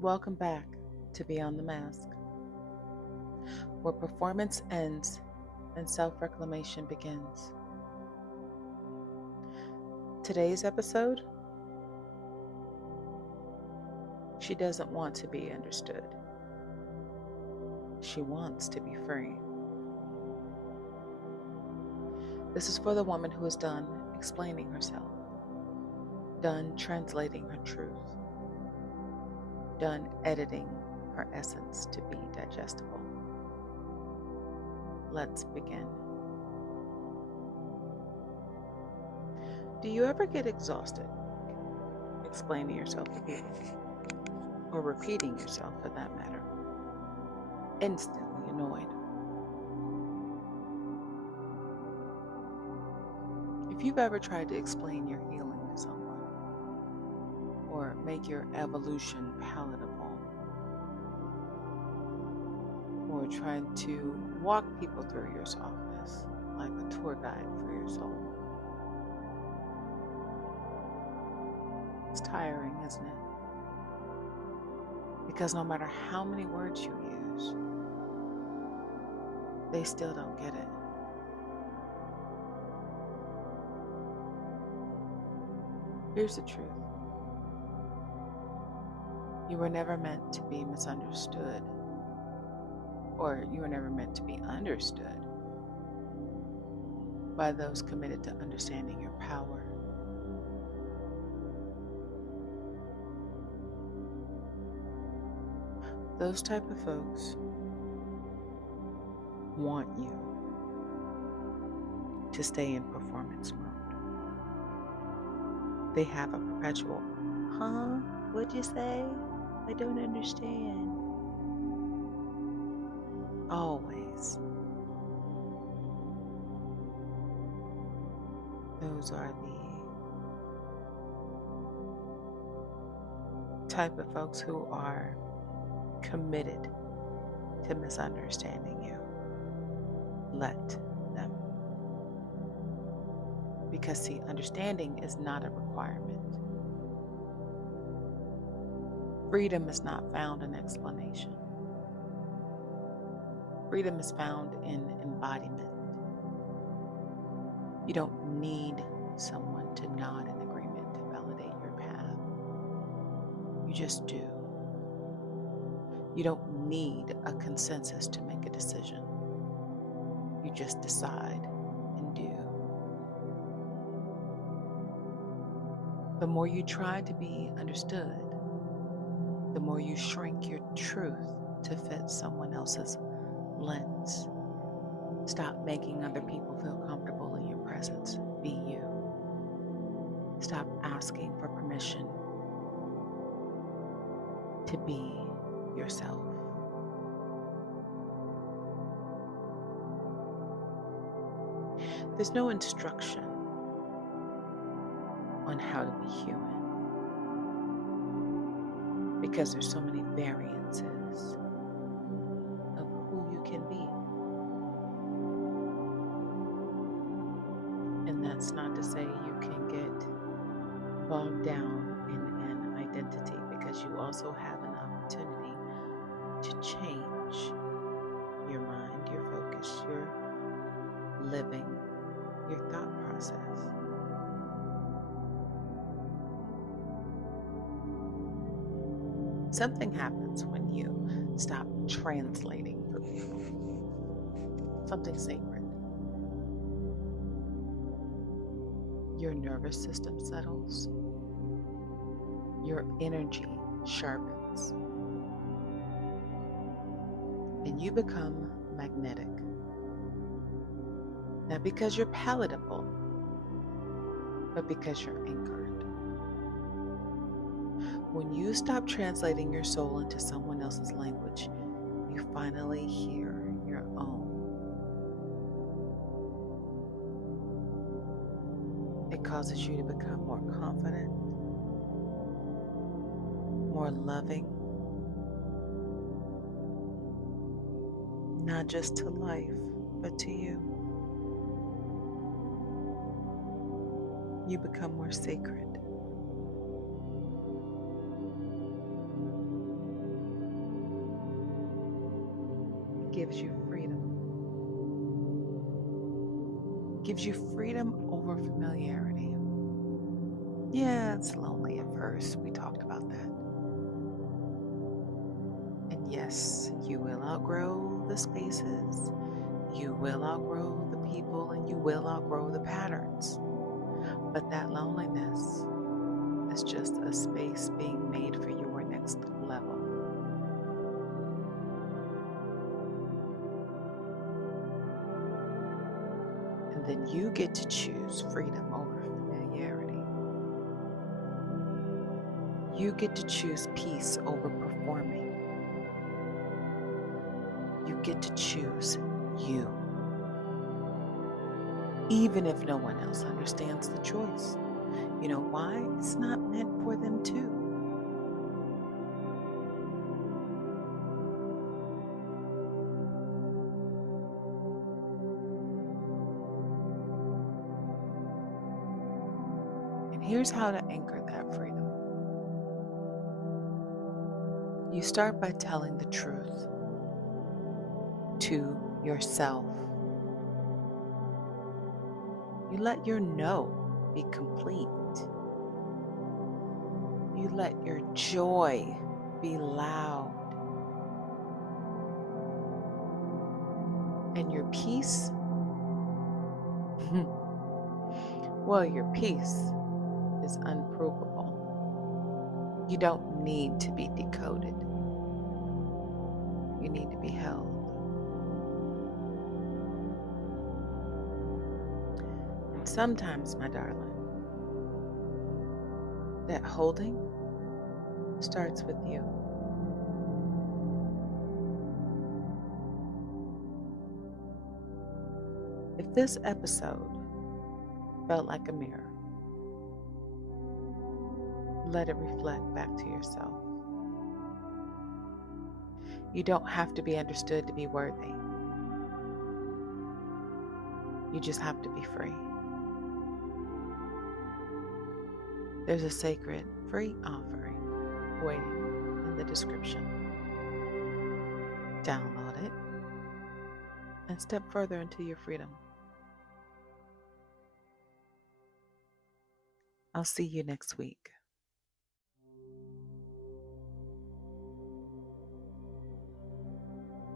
Welcome back to Beyond the Mask, where performance ends and self-reclamation begins. Today's episode, she doesn't want to be understood. She wants to be free. This is for the woman who is done explaining herself, done translating her truth, done editing her essence to be digestible. Let's begin. Do you ever get exhausted explaining yourself to people, or repeating yourself for that matter? Instantly annoyed. If you've ever tried to explain your healing to someone, or make your evolution palatable, or tried to walk people through your softness like a tour guide for your soul, it's tiring, isn't it? Because no matter how many words you use, they still don't get it. Here's the truth. You were never meant to be misunderstood, or you were never meant to be understood by those committed to understanding your power. Those type of folks want you to stay in performance mode. They have a perpetual, huh? What'd you say? I don't understand. Always. Those are the type of folks who are committed to misunderstanding you. Let them. Because, see, understanding is not a requirement. Freedom is not found in explanation. Freedom is found in embodiment. You don't need someone to nod in agreement to validate your path. You just do. You don't need a consensus to make a decision. You just decide and do. The more you try to be understood, the more you shrink your truth to fit someone else's lens. Stop making other people feel comfortable in your presence. Be you. Stop asking for permission to be yourself. There's no instruction on how to be human because there's so many variances of who you can be. And that's not to say you can get bogged down in an identity, because you also have an opportunity to change your mind, your focus, your living, your thought process. Something happens when you stop translating for people. Something sacred. Your nervous system settles. Your energy sharpens. And you become magnetic. Not because you're palatable, but because you're anchored. When you stop translating your soul into someone else's language, you finally hear your own. It causes you to become more confident, more loving, not just to life, but to you. You become more sacred. gives you freedom. Gives you freedom over familiarity. Yeah, it's lonely at first. We talked about that. And yes, you will outgrow the spaces, you will outgrow the people, and you will outgrow the patterns. But that loneliness is just a space being made for your next level. And then you get to choose freedom over familiarity. You get to choose peace over performing. You get to choose you, even if no one else understands the choice. You know why? It's not meant for them too. And here's how to anchor that freedom. You start by telling the truth to yourself. You let your no be complete. You let your joy be loud. And your peace, well, your peace is unprovable. You don't need to be decoded. You need to be held. And sometimes, my darling, that holding starts with you. If this episode felt like a mirror, let it reflect back to yourself. You don't have to be understood to be worthy. You just have to be free. There's a sacred free offering waiting in the description. Download it and step further into your freedom. I'll see you next week.